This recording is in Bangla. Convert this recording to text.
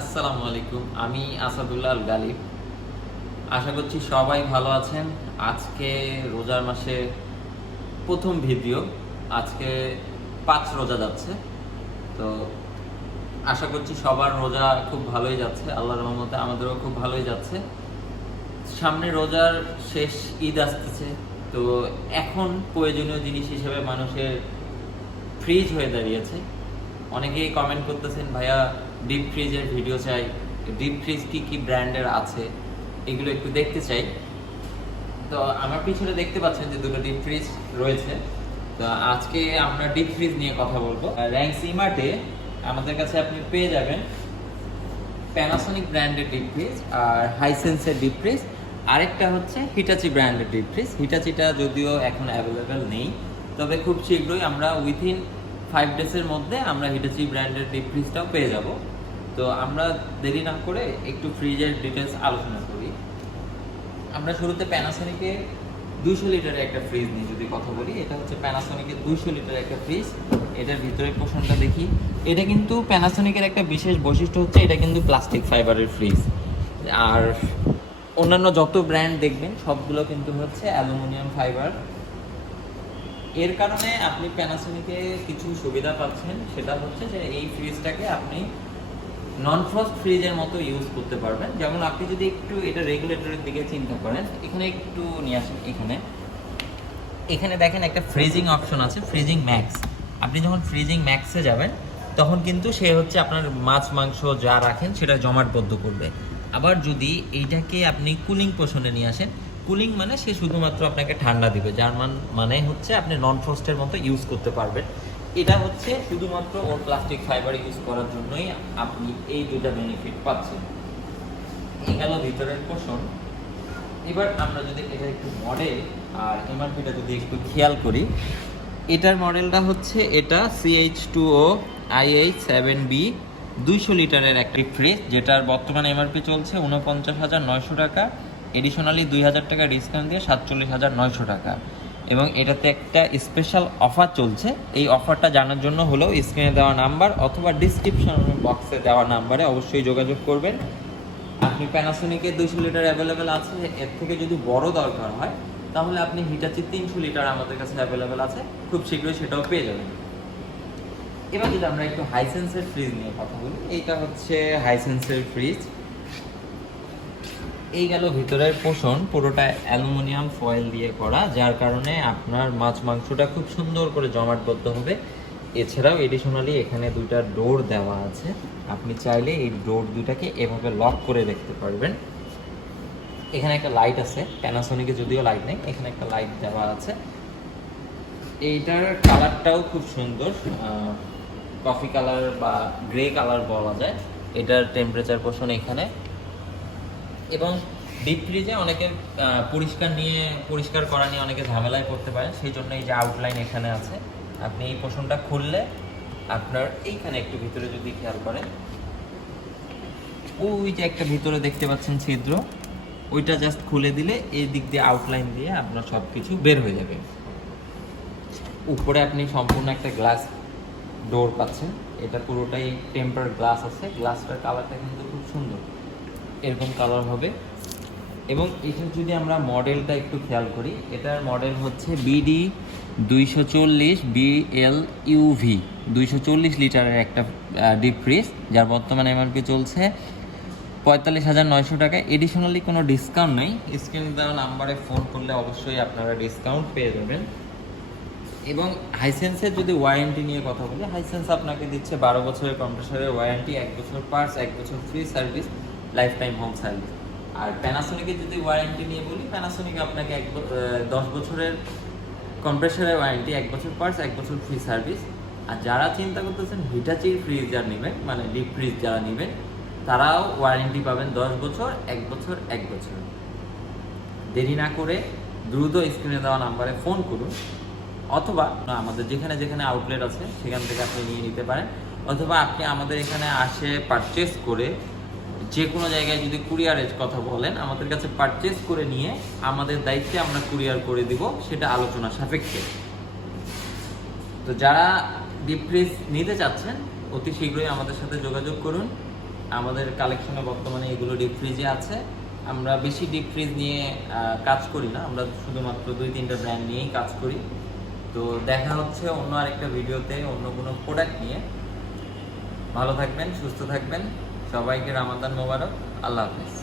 আসসালামু আলাইকুম। আমি আসাদুল্লাহ আল গালিব। আশা করছি সবাই ভালো আছেন। আজকে রোজার মাসে প্রথম ভিডিও। আজকে 5 রোজা যাচ্ছে। তো আশা করছি সবার রোজা খুব ভালোই যাচ্ছে। আল্লাহর রহমতে আমাদেরও খুব ভালোই যাচ্ছে। সামনে রোজার শেষ ঈদ আসতেছে। তো এখন প্রয়োজনীয় জিনিস হিসেবে মানুষের ফ্রিজ হয়ে দাঁড়িয়েছে। অনেকেই কমেন্ট করতেছেন, ভাইয়া ডিপ ফ্রিজের ভিডিও চাই, ডিপ ফ্রিজ কি কি ব্র্যান্ডের আছে এগুলো একটু দেখতে চাই। তো আমার পিছনে দেখতে পাচ্ছেন যে দুটো ডিপ ফ্রিজ রয়েছে। তো আজকে আমরা ডিপ ফ্রিজ নিয়ে কথা বলবো। র্যাঙ্ক সিমার্টে আমাদের কাছে আপনি পেয়ে যাবেন প্যানাসোনিক ব্র্যান্ডের ডিপ ফ্রিজ আর হাইসেন্সের ডিপ ফ্রিজ। আরেকটা হচ্ছে হিটাচি ব্র্যান্ডের ডিপ ফ্রিজ। হিটাচিটা যদিও এখন অ্যাভেলেবেল নেই, তবে খুব শীঘ্রই আমরা উইথিন 5 ডেজের মধ্যে আমরা হিটাচি ব্র্যান্ডের ডিপ ফ্রিজটাও পেয়ে যাব। তো আমরা দেরি না করে একটু ফ্রিজের ডিটেলস আলোচনা করি। আমরা শুরুতে প্যানাসোনিকের 200 লিটারের একটা ফ্রিজ নিয়ে যদি কথা বলি, এটা হচ্ছে প্যানাসোনিকের 200 লিটারের একটা ফ্রিজ। এটার ভিতরের পোর্শনটা দেখি। এটা কিন্তু প্যানাসোনিকের একটা বিশেষ বৈশিষ্ট্য হচ্ছে এটা কিন্তু প্লাস্টিক ফাইবারের ফ্রিজ। আর অন্যান্য যত ব্র্যান্ড দেখবেন সবগুলো কিন্তু হচ্ছে অ্যালুমিনিয়াম ফাইবার। এর কারণে আপনি প্যানাসোনিকে কিছু সুবিধা পাচ্ছেন, সেটা হচ্ছে যে এই ফ্রিজটাকে আপনি নন ফ্রস্ট ফ্রিজের মতো ইউজ করতে পারবেন। যেমন আপনি যদি একটু এটা রেগুলেটরের দিকে চিন্তা করেন, এখানে একটু নিয়ে আসেন। এখানে দেখেন একটা ফ্রিজিং অপশন আছে, ফ্রিজিং ম্যাক্স। আপনি যখন ফ্রিজিং ম্যাক্সে যাবেন তখন কিন্তু সে হচ্ছে আপনার মাছ মাংস যা রাখেন সেটা জমাটবদ্ধ করবে। আবার যদি এইটাকে আপনি কুলিং পোর্শনে নিয়ে আসেন, কুলিং মানে সে শুধুমাত্র আপনাকে ঠান্ডা দিবে, যার মানে হচ্ছে আপনি নন ফ্রস্টের মতো ইউজ করতে পারবেন। এটা হচ্ছে শুধুমাত্র ওর প্লাস্টিক ফাইবার ইউজ করার জন্যই আপনি এই দুটা বেনিফিট পাচ্ছেন। এই গেল ভিতরের পোর্শন। এবার আমরা যদি এটা একটু মডেল আর এমআরপিটা যদি একটু খেয়াল করি, এটার মডেলটা হচ্ছে এটা CH2O IH7B 200 লিটারের একটা ফ্রিজ, যেটার বর্তমানে এমআরপি চলছে 49,900 টাকা। এডিশনালি 2,000 টাকা ডিসকাউন্ট দিয়ে 47,900 টাকা। এবং এটাতে একটা স্পেশাল অফার চলছে। এই অফারটা জানার জন্য হলো স্ক্রিনে দেওয়া নাম্বার অথবা ডিসক্রিপশন বক্সে দেওয়া নাম্বারে অবশ্যই যোগাযোগ করবেন। আপনি প্যানাসোনিকের 200 লিটার অ্যাভেলেবেল আছে, এর থেকে যদি বড় দরকার হয় তাহলে আপনি হিটাচি 300 লিটার আমাদের কাছে অ্যাভেলেবেল আছে, খুব শীঘ্রই সেটাও পেয়ে যাবেন। এবার যদি আমরা একটু হাইসেন্সের ফ্রিজ নিয়ে কথা বলি, এইটা হচ্ছে হাইসেন্সের ফ্রিজ। এই গেল ভিতরের পোর্শন, পুরোটা অ্যালুমিনিয়াম ফয়েল দিয়ে করা, যার কারণে আপনার মাছ মাংসটা খুব সুন্দর করে জমাটবদ্ধ হবে। এছাড়াও এডিশনালি এখানে দুইটা ডোর দেওয়া আছে, আপনি চাইলে এই ডোর দুইটাকে এভাবে লক করে রাখতে পারবেন। এখানে একটা লাইট আছে, প্যানাসোনিকে যদিও লাইট নেই, এখানে একটা লাইট দেওয়া আছে। এইটার কালারটাও খুব সুন্দর, কফি কালার বা গ্রে কালার বলা যায়। এটার টেম্পারেচার পোর্শন এখানে। এবং ডিপ ফ্রিজে অনেকের পরিষ্কার করা নিয়ে অনেকে ঝামেলায় পড়তে পারে, সেই জন্য এই যে আউটলাইন এখানে আছে। আপনি এই পোর্শনটা খুললে আপনার এইখানে একটু ভিতরে যদি খেয়াল করেন, ওই যে একটা ভিতরে দেখতে পাচ্ছেন ছিদ্র, ওইটা জাস্ট খুলে দিলে এই দিক দিয়ে আউটলাইন দিয়ে আপনার সব কিছু বের হয়ে যাবে। উপরে আপনি সম্পূর্ণ একটা গ্লাস ডোর পাচ্ছেন। এটা পুরোটাই টেম্পার গ্লাস আছে। গ্লাসটার কালারটা কিন্তু খুব সুন্দর, এরকম কালার হবে। এবং এটা যদি আমরা মডেলটা একটু খেয়াল করি, এটার মডেল হচ্ছে BD 240 BLUV 240 লিটারের একটা ডিপ ফ্রিজ, যার বর্তমানে এমআরপি চলছে 45,900 টাকা। এডিশনালি কোনো ডিসকাউন্ট নেই। স্ক্রিনে দেওয়া নাম্বারে ফোন করলে অবশ্যই আপনারা ডিসকাউন্ট পেয়ে যাবেন। এবং হাইসেন্সের যদি ওয়ারেন্টি নিয়ে কথা বলি, হাইসেন্স আপনাকে দিচ্ছে 12 বছরের কম্প্রেসারের ওয়ারেন্টি, 1 বছর পার্টস, 1 বছর free service, life time home service. আর প্যানাসোনিকের যদি ওয়ারেন্টি নিয়ে বলি, প্যানাসোনিক আপনাকে 10 বছরের কম্প্রেসারের ওয়ারেন্টি, 1 বছর পার্টস, 1 বছর ফ্রি সার্ভিস। আর যারা চিন্তা করতেছেন হিটাচির ফ্রিজ যারা নেবেন, মানে ডিপ ফ্রিজ যারা নেবেন, তারাও ওয়ারেন্টি পাবেন 10 বছর, 1 বছর, 1 বছর। দেরি না করে দ্রুত স্ক্রিনে দেওয়া নাম্বারে ফোন করুন, অথবা আমাদের যেখানে যেখানে আউটলেট আছে সেখান থেকে আপনি নিয়ে নিতে পারেন, অথবা আপনি আমাদের এখানে আসে পারচেস করে যে কোনো জায়গায় যদি কুরিয়ারের কথা বলেন, আমাদের কাছে পারচেস করে নিয়ে আমাদের দায়িত্বে আমরা কুরিয়ার করে দিব, সেটা আলোচনা সাপেক্ষে। তো যারা ডিপ ফ্রিজ নিতে চাচ্ছেন অতি শীঘ্রই আমাদের সাথে যোগাযোগ করুন। আমাদের কালেকশনে বর্তমানে এগুলো ডিপ ফ্রিজে আছে। আমরা বেশি ডিপ ফ্রিজ নিয়ে কাজ করি না, আমরা শুধুমাত্র 2-3টা ব্র্যান্ড নিয়েই কাজ করি। তো দেখা হচ্ছে অন্য আরেকটা ভিডিওতে অন্য কোনো প্রোডাক্ট নিয়ে। ভালো থাকবেন, সুস্থ থাকবেন, সবাইকে রমাদান মোবারক। আল্লাহ হাফেজ।